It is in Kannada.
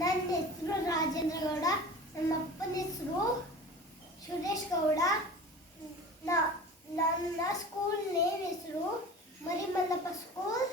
ನನ್ನ ಹೆಸರು ರಾಜೇಂದ್ರ ಗೌಡ. ನಮ್ಮ ಅಪ್ಪನ ಹೆಸರು ಸುರೇಶ್ ಗೌಡ. ನನ್ನ ಸ್ಕೂಲ್ ನೇಮ್ ಹೆಸರು ಮರಿಮಲ್ಲಪ್ಪ ಸ್ಕೂಲ್.